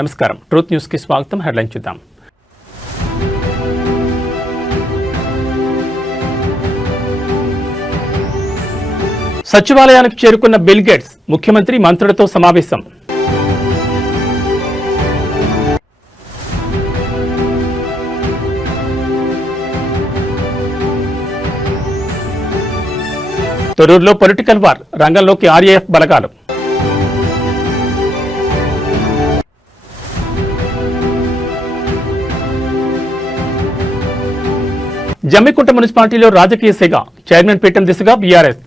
నమస్కారం, truth news కి స్వాగతం. హెడ్లైన్ చూద్దాం. సచివాలయానికి చేరుకున్న బిల్ గేట్స్ ముఖ్యమంత్రి మంత్రులతో సమావేశం. తొర్రూరులో పొలిటికల్ వార్, రంగంలోకి ఆర్ఏఎఫ్ బలగాలు. జమ్మికుంట మున్సిపాలిటీలో రాజకీయ సెగ, చైర్మన్ పీఠం దిశగా బీఆర్ఎస్.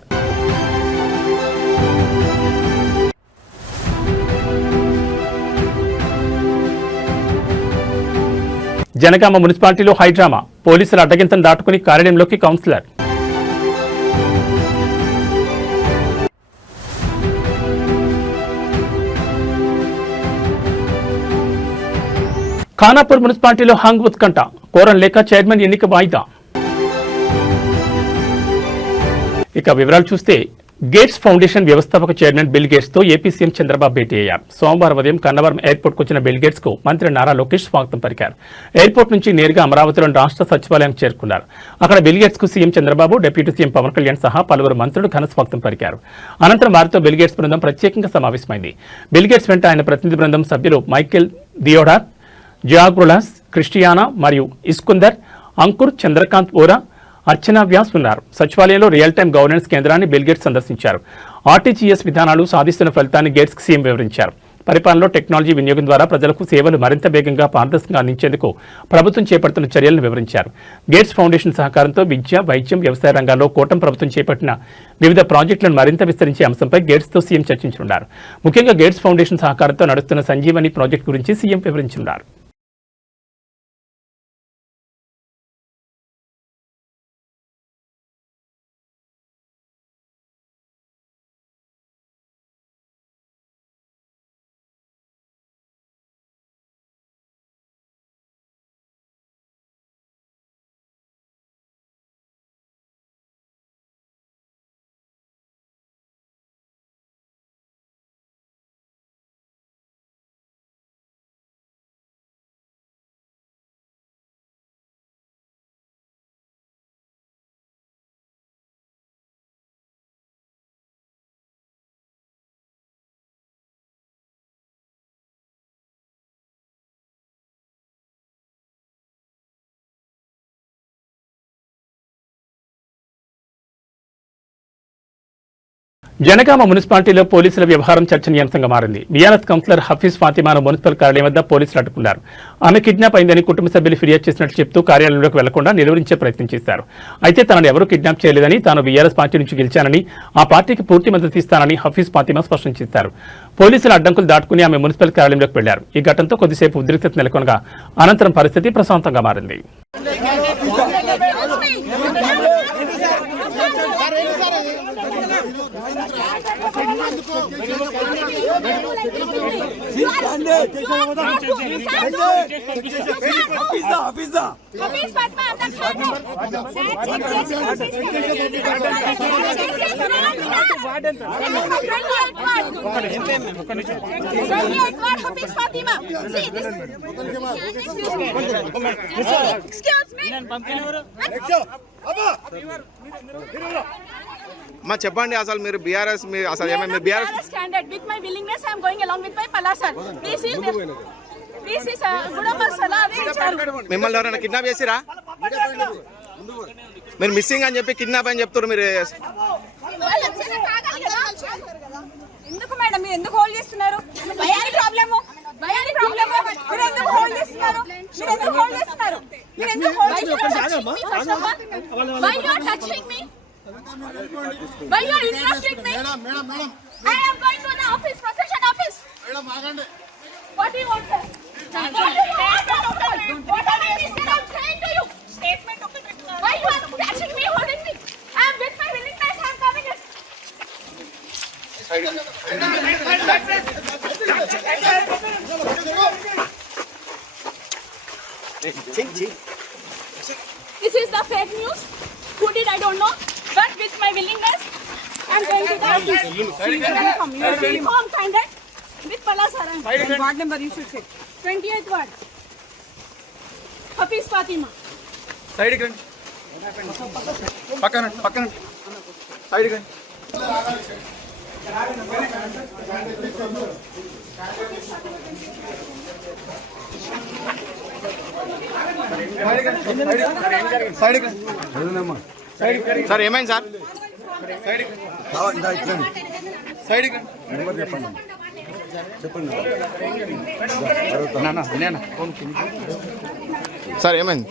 జనగామ మున్సిపాలిటీలో హైడ్రామా, పోలీసుల అడ్డగింతను దాటుకుని కార్యాలయంలోకి కౌన్సిలర్. ఖానాపూర్ మున్సిపాలిటీలో హంగ్ ఉత్కంఠ, కోరం లేక చైర్మన్ ఎన్నిక వాయిదా. ఇక వివరాలు చూస్తే, గేట్స్ ఫౌండేషన్ వ్యవస్థాపక చైర్మన్ బిల్ గేట్స్ తో ఏపీ సీఎం చంద్రబాబు భేటీ అయ్యారు. సోమవారం ఉదయం కన్నవరం ఎయిర్పోర్ట్ కు వచ్చిన బిల్ గేట్స్ కు మంత్రి నారా లోకేష్ స్వాగతం పలికారు. ఎయిర్పోర్ట్ నుంచి నేరుగా అమరావతిలోని రాష్ట్ర సచివాలయానికి చేరుకున్నారు. అక్కడ బిల్ గేట్స్ కు CM Chandrababu, deputy CM Pawan Kalyan సహా పలువురు మంత్రులు ఘన స్వాగతం పలికారు. అనంతరం వారితో బిల్ గేట్స్ బృందం ప్రత్యేకంగా సమావేశమైంది. బిల్ గేట్స్ వెంట ఆయన ప్రతినిధి బృందం సభ్యులు మైకేల్ దియోడార్, జియాగ్రులాస్, క్రిస్టియానా మరియు ఇస్కుందర్, అంకుర్, చంద్రకాంత్ ఓరా, అర్చనా వ్యాస్ ఉన్నారు. సచివాలయంలో రియల్ టైం గవర్నెన్స్ కేంద్రాన్ని బిల్ గేట్స్ సందర్శించారు. ఆర్టీజీఎస్ విధానాలు సాధిస్తున్న ఫలితాన్ని గేట్స్ సీఎం వివరించారు. పరిపాలనలో టెక్నాలజీ వినియోగం ద్వారా ప్రజలకు సేవలు మరింత వేగంగా పారదర్శకంగా అందించేందుకు ప్రభుత్వం చేపడుతున్న చర్యలను వివరించారు. గేట్స్ ఫౌండేషన్ సహకారంతో విద్య, వైద్యం, వ్యవసాయ రంగాల్లో కూటమి ప్రభుత్వం చేపట్టిన వివిధ ప్రాజెక్టులను మరింత విస్తరించే అంశంపై గేట్స్తో సీఎం చర్చించనున్నారు. ముఖ్యంగా గేట్స్ ఫౌండేషన్ సహకారంతో నడుస్తున్న సంజీవని ప్రాజెక్టు గురించి సీఎం వివరించనున్నారు. జనగామ మున్సిపాలిటీలో పోలీసుల వ్యవహారం చర్చనీయాంశంగా మారింది. బీఆర్ఎస్ కౌన్సిలర్ హఫీజ్ ఫాతిమాను మున్సిపల్ కార్యాలయం వద్ద పోలీసులు అడ్డుకున్నారు. ఆమె కిడ్నాప్ అయిందని కుటుంబ సభ్యులు ఫిర్యాదు చేసినట్లు చెప్తూ కార్యాలయంలోకి వెళ్లకుండా నిలువరించే ప్రయత్నం చేశారు. అయితే తనను ఎవరూ కిడ్నాప్ చేయలేదని, తాను బీఆర్ఎస్ పార్టీ నుంచి గెలిచానని, ఆ పార్టీకి పూర్తి మద్దతు ఇస్తానని హఫీజ్ ఫాతిమా స్పష్టం చేశారు. పోలీసుల అడ్డంకులు దాటుకుని ఆమె మున్సిపల్ కార్యాలయంలోకి వెళ్లారు. ఈ ఘటనతో కొద్దిసేపు ఉద్రిక్తత నెలకొనగా అనంతరం పరిస్థితి ప్రశాంతంగా మారింది. మా చెప్పండి, అసలు మీరు బీఆర్ఎస్ అసలు ఏమైనా BRS candidate with my willingness I am going along with my Palasan. This is మిమ్మల్ని ఎవరైనా కిడ్నాప్ చేసిరా? మీరు మిస్సింగ్ అని చెప్పి కిడ్నాప్ అని చెప్తారు. మీరు ఎందుకు మేడం, మీరు ఎందుకు హోల్డ్ చేస్తున్నారు? ప్రాబ్లమ్ మీరు ఎందుకు హోల్డ్ చేస్తున్నారు? మీరు ఎందుకు హోల్డ్ చేస్తున్నారు? మీరు ఎందుకు హోల్డ్ చేస్తున్నారు? Why you are touching me? Why you are interested me? I am going to the office, procession office. Madam, agande. What do you want, sir? What do you want? What are you saying to you? Statement of the tribunal. Why you are touching me, holding me? I am with my willingness. I am coming. This is the fake news. Who did I don't know. But with my willingness, I am going to the office. Uniform candidate with Palasara. Ward number you should say. 28th ward. Hafiz Fatima. Side కండి పక్కన పక్కన side కండి sir ఏమైంది sir side చెప్పండి sir ఏమైంది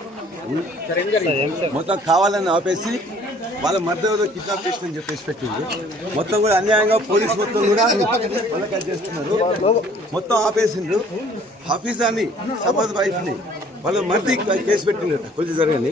మొత్తం కావాలని ఆపేసి వాళ్ళ మధ్య కిడ్నాప్ చేసిందని చెప్పేసి పెట్టింది. మొత్తం కూడా అన్యాయంగా పోలీసు మొత్తం కూడా వాళ్ళకి అది చేస్తున్నారు. మొత్తం ఆపేసిండ్రు. హఫీజ్ అని సమాజ్ వైఫ్ ని వాళ్ళ మధ్య కేసు పెట్టిండ్రు. కొంచెం జరగండి.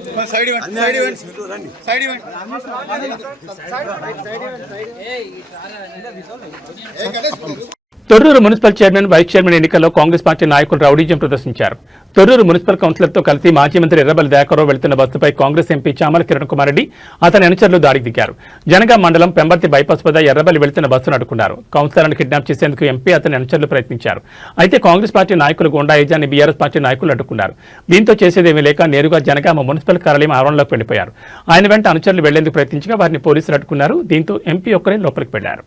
Torrur municipal chairman vice chairman ఎన్నికల్లో కాంగ్రెస్ పార్టీ నాయకులు రౌడీజం ప్రదర్శించారు. తొర్రూరు మున్సిపల్ కౌన్సిలర్తో కలిసి మాజీ మంత్రి ఎర్రబెల్లి దయాకర్రావు వెళ్తున్న బస్సుపై కాంగ్రెస్ ఎంపీ చామల కిరణ్ కుమార్ రెడ్డి అతని అనుచరులు దాడికి దిగారు. జనగాం మండలం పెంబర్తి బైపాస్ వద్ద ఎర్రబెల్లి వెళ్తున్న బస్సును అడ్డుకున్నారు. కౌన్సిలర్ను కిడ్నాప్ చేసేందుకు ఎంపీ అతని అనుచరులు ప్రయత్నించారు. అయితే కాంగ్రెస్ పార్టీ నాయకులు గుండా యజాన్ని బీఆర్ఎస్ పార్టీ నాయకులు అడ్డుకున్నారు. దీంతో చేసేదేమీ లేక నేరుగా జనగామ మున్సిపల్ కార్యాలయం ఆవరణలోకి వెళ్లిపోయారు. ఆయన వెంట అనుచరులు వెళ్లేందుకు ప్రయత్నించగా వారిని పోలీసులు అడ్డుకున్నారు. దీంతో ఎంపీ ఒక్కరే లోపలికి వెళ్లారు.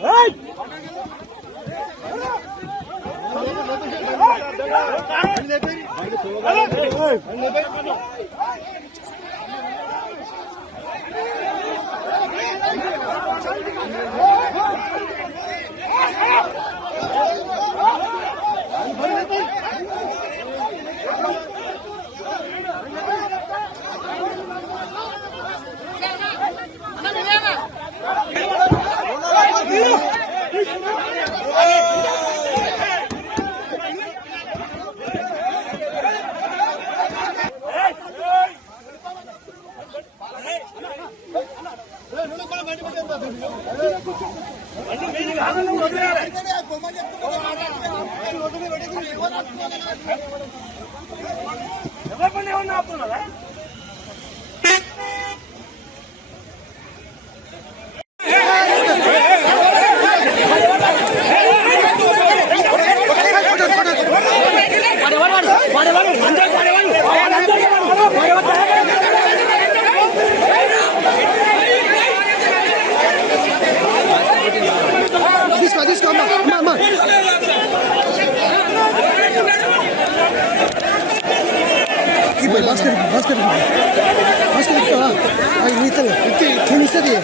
Hey! తీసుకో అమ్మా భాస్కర్ నేను ఇస్తుంది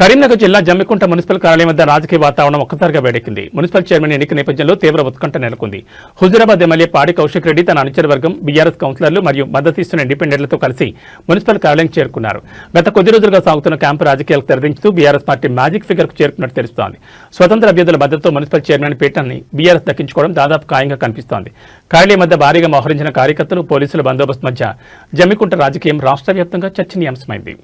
కరీంనగర్ జిల్లా జమ్మికుంట మున్సిపల్ కార్యాలయం వద్ద రాజకీయ వాతావరణం ఒక్కసారిగా వేడెక్కింది. మున్సిపల్ చైర్మన్ ఎన్నిక నేపథ్యంలో తీవ్ర ఉత్కంఠ నెలకొంది. హుజూరాబాద్ ఎమ్మెల్యే పాడి కౌశిక్ రెడ్డి తన అనుచర వర్గం బీఆర్ఎస్ కౌన్సిలర్లు మరియు మద్దతిస్తున్న ఇండిపెండెంట్లతో కలిసి మున్సిపల్ కార్యాలయం చేరుకున్నారు. గత కొద్ది రోజులుగా సాగుతున్న క్యాంపు రాజకీయాలకు తెరదించుతూ బీఆర్ఎస్ పార్టీ మ్యాజిక్ ఫిగర్ కు చేరుకున్నట్టు తెలుస్తోంది. స్వతంత్ర అభ్యర్థుల మద్దతుతో మున్సిపల్ చైర్మన్ పీఠాన్ని బీఆర్ఎస్ దక్కించుకోవడం దాదాపు ఖాయంగా కనిపిస్తోంది. కార్యాలయం వద్ద భారీగా మోహరించిన కార్యకర్తలు, పోలీసుల బందోబస్తు మధ్య జమ్మికుంట రాజకీయం రాష్ట్ర వ్యాప్తంగా చర్చనీయాంశమైంది.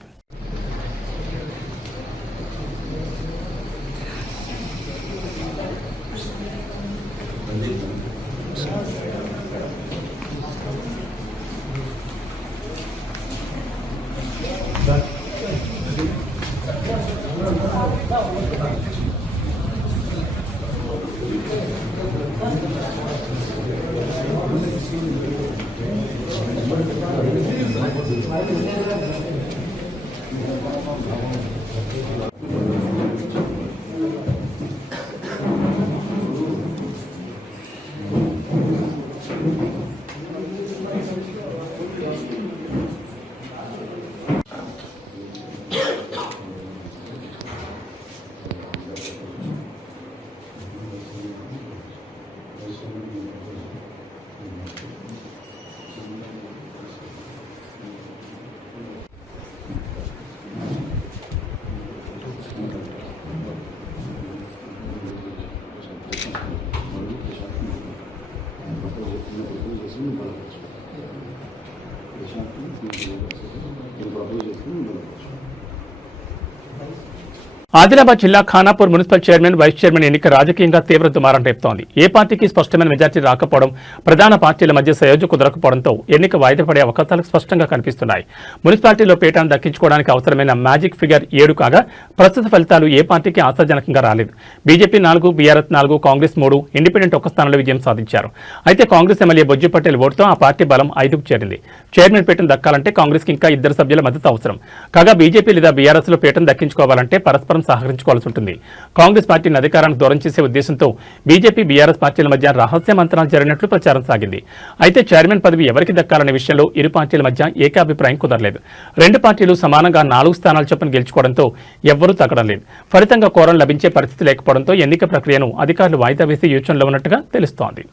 ఆదిలాబాద్ జిల్లా Khanapur municipal chairman vice chairman ఎన్నిక రాజకీయంగా తీవ్ర దుమారం రేపుతోంది. ఏ పార్టీకి స్పష్టమైన మెజార్టీ రాకపోవడం, ప్రధాన పార్టీల మధ్య సయోధ్య కుదరకపోవడంతో ఎన్నిక వాయిదా పడే అవకాశాలు స్పష్టంగా కనిపిస్తున్నాయి. మున్సిపాలిటీలో పీఠాన్ని దక్కించుకోవడానికి అవసరమైన మ్యాజిక్ ఫిగర్ 7 కాగా ప్రస్తుత ఫలితాలు ఏ పార్టీకి ఆశాజనకంగా రాలేదు. బీజేపీ 4, బీఆర్ఎస్ 4, కాంగ్రెస్ 3, ఇండిపెండెంట్ 1 స్థానంలో విజయం సాధించారు. అయితే కాంగ్రెస్ ఎమ్మెల్యే బొజ్జు పటేల్ ఓటుతో ఆ పార్టీ బలం 5కు చేరింది. చైర్మన్ పీఠం దక్కాలంటే కాంగ్రెస్ కి ఇంకా 2 సభ్యుల మద్దతు అవసరం. కాగా బీజేపీ లేదా బీఆర్ఎస్ లో పీఠం దక్కించుకోవాలంటే పరస్పరం సహకరించుకోవాల్సి ఉంటుంది. కాంగ్రెస్ పార్టీని అధికారానికి దూరం చేసే ఉద్దేశంతో బీజేపీ బీఆర్ఎస్ పార్టీల మధ్య రహస్య మంత్రాలు జరిగినట్లు ప్రచారం సాగింది. అయితే చైర్మన్ పదవి ఎవరికి దక్కాలనే విషయంలో ఇరు పార్టీల మధ్య ఏకాభిప్రాయం కుదరలేదు. 2 పార్టీలు సమానంగా 4 స్థానాలు చొప్పున గెలుచుకోవడంతో ఎవ్వరూ తగ్గడం లేదు. ఫలితంగా కోరం లభించే పరిస్థితి లేకపోవడంతో ఎన్నిక ప్రక్రియను అధికారులు వాయిదా వేసి యోచనలో ఉన్నట్టుగా తెలుస్తోంది.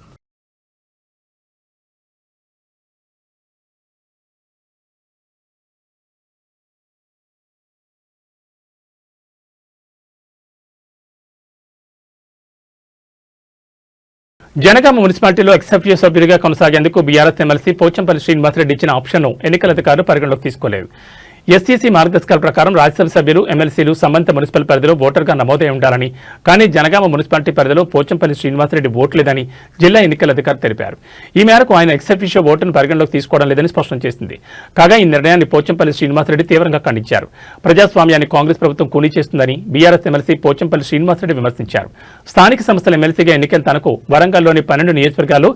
జనగామ మున్సిపాలిటీలో ఎక్సెప్టివ్ సభ్యుడిగా కొనసాగేందుకు బీఆర్ఎస్ ఎమ్మెల్సీ పోచంపల్లి శ్రీనివాసరెడ్డి ఇచ్చిన ఆప్షన్ను ఎన్నికల అధికారులు పరిగణలోకి తీసుకోలేదు. ఎస్సీసీ మార్గదర్శకాల ప్రకారం రాజ్యసభ సభ్యులు, ఎమ్మెల్సీలు సంబంధిత మున్సిపల్ పరిధిలో ఓటర్గా నమోదై ఉండాలని, కానీ జనగామ మున్సిపాలిటీ పరిధిలో పోచంపల్లి శ్రీనివాసరెడ్డి ఓటు లేదని జిల్లా ఎన్నికల అధికారి తెలిపారు. ఈ మేరకు ఆయన ఎక్సెప్టిషియో ఓటును పరిగణలోకి తీసుకోవడం లేదని స్పష్టం చేసింది. కాగా ఈ నిర్ణయాన్ని పోచంపల్లి శ్రీనివాసరెడ్డి తీవ్రంగా ఖండించారు. ప్రజాస్వామ్యాన్ని కాంగ్రెస్ ప్రభుత్వం కూలీ చేస్తుందని బీఆర్ఎస్ ఎమ్మెల్సీ పోచంపల్లి శ్రీనివాసరెడ్డి విమర్శించారు. స్థానిక సంస్థల ఎమ్మెల్సీగా ఎన్నికైన తనకు వరంగల్లోని 12 నియోజకవర్గాల్లో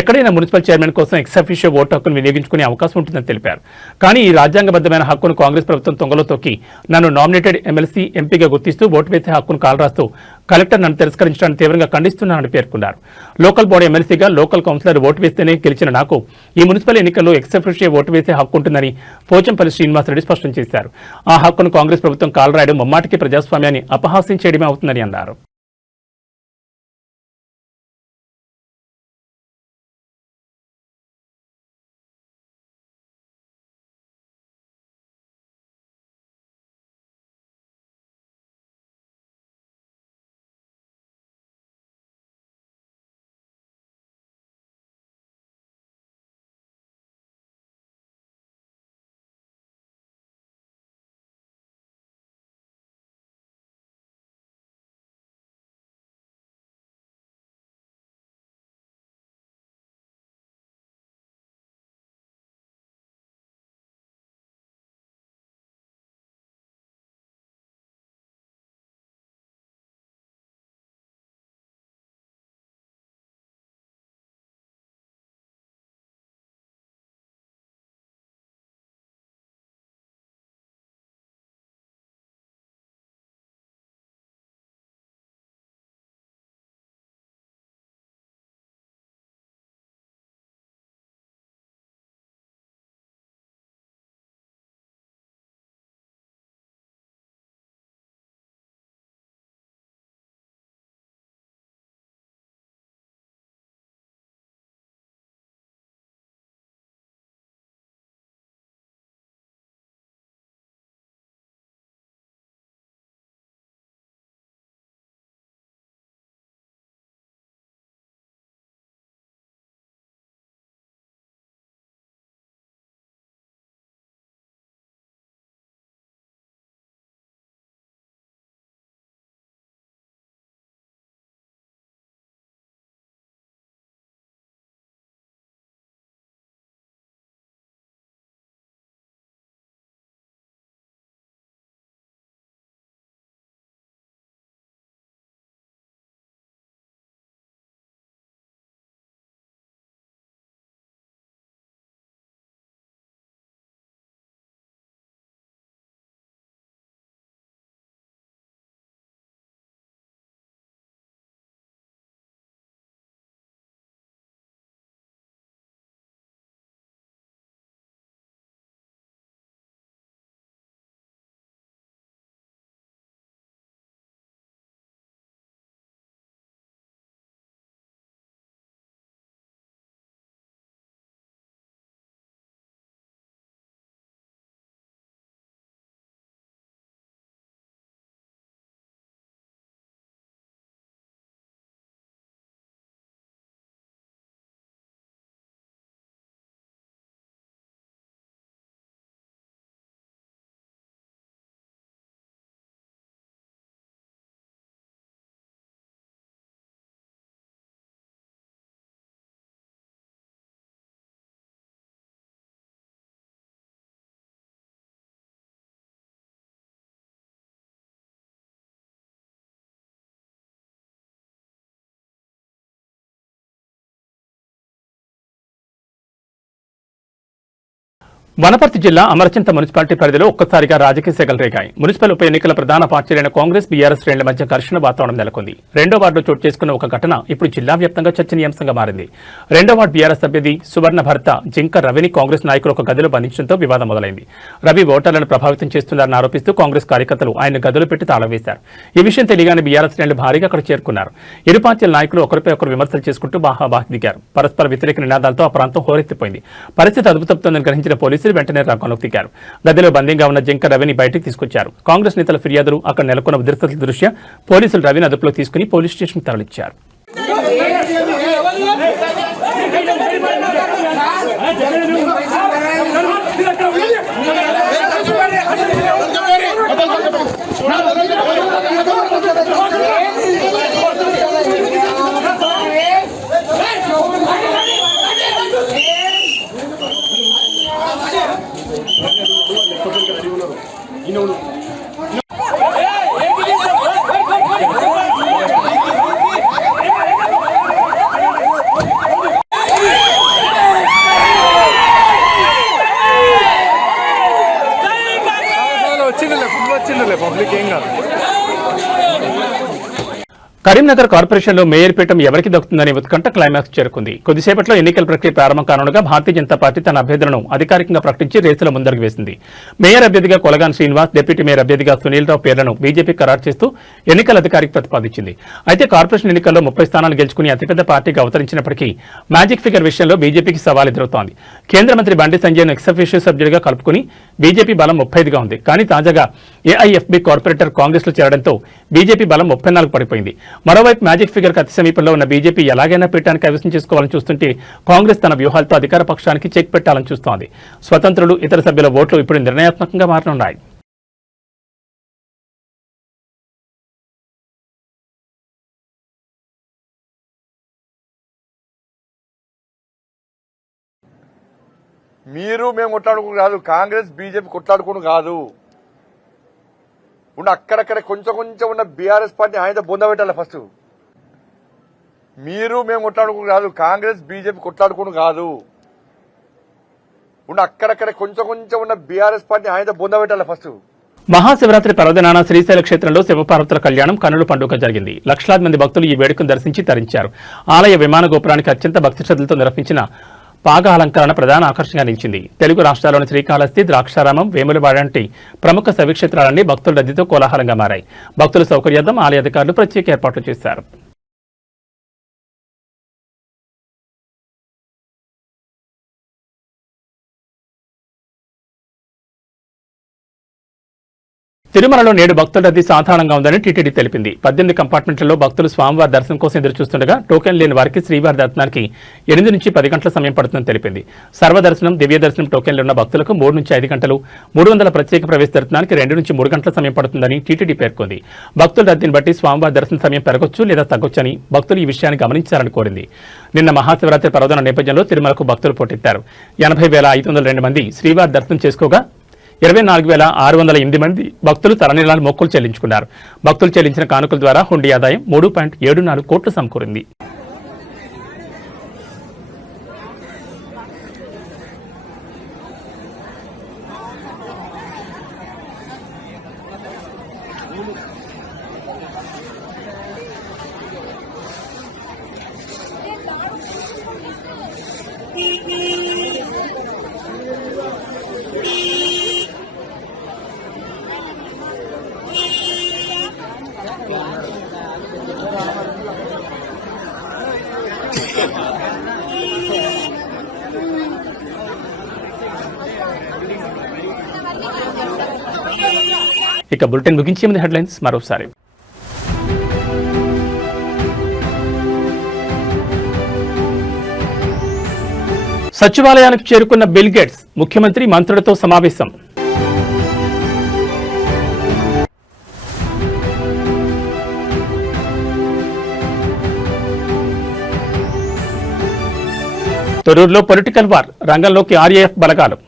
ఎక్కడైనా మున్సిపల్ చైర్మన్ కోసం ఎక్సెప్టిషియో ఓటు హక్కును వినియోగించుకునే అవకాశం ఉంటుందని తెలిపారు. కానీ ఈ రాజ్యాంగబద్ధమైన హక్కును కాంగ్రెస్ ప్రభుత్వం తొంగలో తొక్కి నన్ను నామినేటెడ్ ఎమ్మెల్సీ, ఎంపీగా గుర్తిస్తూ ఓటు వేసే హక్కును కాలరాస్తూ కలెక్టర్ నన్ను తిరస్కరించడాన్ని తీవ్రంగా ఖండిస్తున్నానని పేర్కొన్నారు. లోకల్ బాడీ ఎమ్మెల్సీగా లోకల్ కౌన్సిలర్ ఓటు వేస్తేనే గెలిచిన నాకు ఈ మున్సిపల్ ఎన్నికల్లో ఎక్సెప్టిషియో ఓటు వేసే హక్కు ఉంటుందని పోచంపల్లి శ్రీనివాసరెడ్డి స్పష్టం చేశారు. ఆ హక్కును కాంగ్రెస్ ప్రభుత్వం కాలరాయడం ముమ్మాటికి ప్రజాస్వామ్యాన్ని అపహాస్యం చేయడమే అవుతుందని అన్నారు. వనపర్తి జిల్లా అమరచింత మున్సిపాలిటీ పరిధిలో ఒక్కసారిగా రాజకీయ సెగలు రేగాయి. మున్సిపల్ ఉప ఎన్నికల ప్రధాన పార్టీలైన కాంగ్రెస్ బీఆర్ఎస్ శ్రేణుల మధ్య ఘర్షణ వాతావరణం నెలకొంది. రెండో వార్డులో చోటు చేసుకున్న ఒక ఘటన ఇప్పుడు జిల్లా వ్యాప్తంగా చర్చనీయాంశంగా మారింది. రెండో వార్డు బీఆర్ఎస్ అభ్యర్థి సువర్ణ భర్త జింక రవిని కాంగ్రెస్ నాయకులు ఒక గదిలో బంధించడంతో వివాదం మొదలైంది. రవి ఓటర్లను ప్రభావితం చేస్తున్నారని ఆరోపిస్తూ కాంగ్రెస్ కార్యకర్తలు ఆయన గదిలో పెట్టి తాళం వేశారు. ఈ విషయం తెలియగానే బీఆర్ఎస్ శ్రేణులు భారీగా అక్కడ చేరుకున్నారు. ఇరు పార్టీల నాయకులు ఒకరిపై ఒకరు విమర్శలు చేసుకుంటూ బాహాబాహి దిగారు. పరస్పర వ్యతిరేక నినాదాలతో ఆ ప్రాంతం హోరెత్తిపోయింది. పరిస్థితి అదుపుతప్పుతోందని గ్రహించిన పోలీసులు వెంటనే రంగంలోకి దిగారు. గదిలో బందీగా ఉన్న జింక రవిని బయటికి తీసుకొచ్చారు. కాంగ్రెస్ నేతల ఫిర్యాదులు, అక్కడ నెలకొన్న ఉద్రిక్తతల దృష్ట్యా పోలీసులు రవిని అదుపులో తీసుకుని పోలీస్ స్టేషన్ తరలించారు. కరీంనగర్ కార్పొరేషన్లో మేయర్ పీఠం ఎవరికి దక్కుతుందనే ఉత్కంఠ క్లైమాక్స్ చేరుకుంది. కొద్దిసేపట్లో ఎన్నికల ప్రక్రియ ప్రారంభం కానుండగా భారతీయ జనతా పార్టీ తన అభ్యర్థులను అధికారికంగా ప్రకటించి రేసులో ముందడుగు వేసింది. మేయర్ అభ్యర్థిగా కొలగాన్ శ్రీనివాస్, డిప్యూటీ మేయర్ అభ్యర్థిగా సునీల్ రావు పేర్లను బీజేపీ ఖరారు చేస్తూ ఎన్నికల అధికారికి ప్రతిపాదించింది. అయితే కార్పొరేషన్ ఎన్నికల్లో 30 స్థానాలు గెలుచుకుని అతిపెద్ద పార్టీగా అవతరించినప్పటికీ మ్యాజిక్ ఫిగర్ విషయంలో బీజేపీకి సవాల్ ఎదురవుతోంది. కేంద్ర మంత్రి బండి సంజయ్ను ఎక్స్-అఫీషియో సభ్యుడిగా కలుపుకుని బీజేపీ బలం 35గా ఉంది. కానీ తాజాగా ఏఐఎఫ్బీ కార్పొరేటర్ కాంగ్రెస్ లో చేరడంతో బీజేపీ బలం 34 పడిపోయింది. మరోవైపు మ్యాజిక్ ఫిగర్ కు అతి సమీపంలో ఉన్న బీజేపీ ఎలాగైనా పీఠాన్ని కైవసం చేసుకోవాలని చూస్తుంటే కాంగ్రెస్ తన వ్యూహాలతో అధికార పక్షానికి చెక్ పెట్టాలని చూస్తోంది. స్వతంత్రులు, ఇతర సభ్యుల ఓట్లు ఇప్పుడు నిర్ణయాత్మకంగా మారనున్నాయి. మీరు మేము కొట్లాడుకుని కాదు, కాంగ్రెస్ బీజేపీ కొట్లాడుకుని కాదు. ఉన్న అక్కడక్కడ కొంచెం ఉన్న బీఆర్ఎస్ పార్టీ ఆయన బొంద పెట్టాలి. ఫస్ట్ మీరు మేము కొట్లాడుకుని కాదు, కాంగ్రెస్ బీజేపీ కొట్లాడుకుని కాదు. ఉన్న అక్కడక్కడ కొంచెం ఉన్న బీఆర్ఎస్ పార్టీ ఆయన బొంద పెట్టాలి. ఫస్ట్ మహాశివరాత్రి పర్వదినాన శ్రీశైల క్షేత్రంలో శివపార్వతుల కళ్యాణం కన్నుల పండుగ జరిగింది. లక్షలాది మంది భక్తులు ఈ వేడుకను దర్శించి తరించారు. ఆలయ విమాన గోపురానికి అత్యంత భక్తి శ్రద్ధలతో నిర్వహించిన పాగ అలంకరణ ప్రధాన ఆకర్షణగా నిలిచింది. తెలుగు రాష్ట్రాల్లోని శ్రీకాళహస్తి, ద్రాక్షారామం, వేములవాడ వంటి ప్రముఖ శైవక్షేత్రాలన్నీ భక్తుల రద్దీతో కోలాహలంగా మారాయి. భక్తుల సౌకర్యార్థం ఆలయ అధికారులు ప్రత్యేక ఏర్పాట్లు చేశారు. తిరుమలలో నేడు భక్తుల రద్దీ సాధారణంగా ఉందని టీటీడీ తెలిపింది. 18 కంపార్ట్మెంట్లలో భక్తులు స్వామివారి దర్శనం కోసం ఎదురుచూస్తుండగా టోకెన్ లేని వారికి శ్రీవారి దర్శనానికి 8 నుంచి 10 గంటల సమయం పడుతుందని తెలిపింది. సర్వదర్శనం, దివ్య దర్శనం టోకెన్లు ఉన్న భక్తులకు 3 నుంచి 5 గంటలు, 300 ప్రత్యేక ప్రవేశ దర్శనానికి 2 నుంచి 3 గంటల సమయం పడుతుందని టీటీడీ పేర్కొంది. భక్తుల రద్దీని బట్టి స్వామివారి దర్శన సమయం పెరగొచ్చు లేదా తగ్గొచ్చని భక్తులు ఈ విషయాన్ని గమనించాలని కోరింది. నిన్న మహాశివరాత్రి పర్వదిన నేపథ్యంలో తిరుమలకు భక్తులు పోటెత్తారు. 80,502 మంది శ్రీవారి దర్శనం చేసుకోగా 24,608 మంది భక్తులు తలనీలాలు మొక్కులు చెల్లించుకున్నారు. భక్తులు చెల్లించిన కానుకల ద్వారా హుండీ ఆదాయం 3.74 కోట్లు సమకూరింది. ఇక బులెటిన్ ముగించే ముందు హెడ్లైన్స్ మరోసారి. సచివాలయానికి చేరుకున్న బిల్ గేట్స్, ముఖ్యమంత్రి మంత్రులతో సమావేశం. తొర్రూరులో పొలిటికల్ వార్, రంగంలోకి ఆర్ఏఎఫ్ బలగాలు.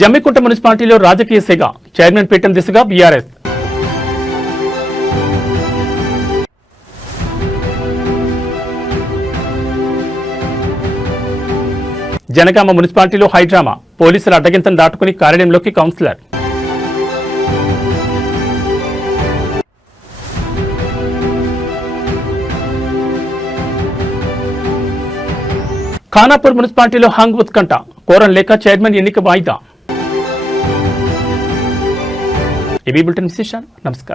జమ్మికుంట మున్సిపాలిటీలో రాజకీయ సెగ, చైర్మన్ పీఠం దిశగా బీఆర్ఎస్. జనగామ మున్సిపాలిటీలో హైడ్రామా, పోలీసుల అడ్డగింతను దాటుకుని కార్యాలయంలోకి కౌన్సిలర్. ఖానాపూర్ మున్సిపాలిటీలో హంగ్ ఉత్కంఠ, కోరం లేక చైర్మన్ ఎన్నిక వాయిదా. ఇవి బులెటిన్ విశేషాలు. నమస్కారం.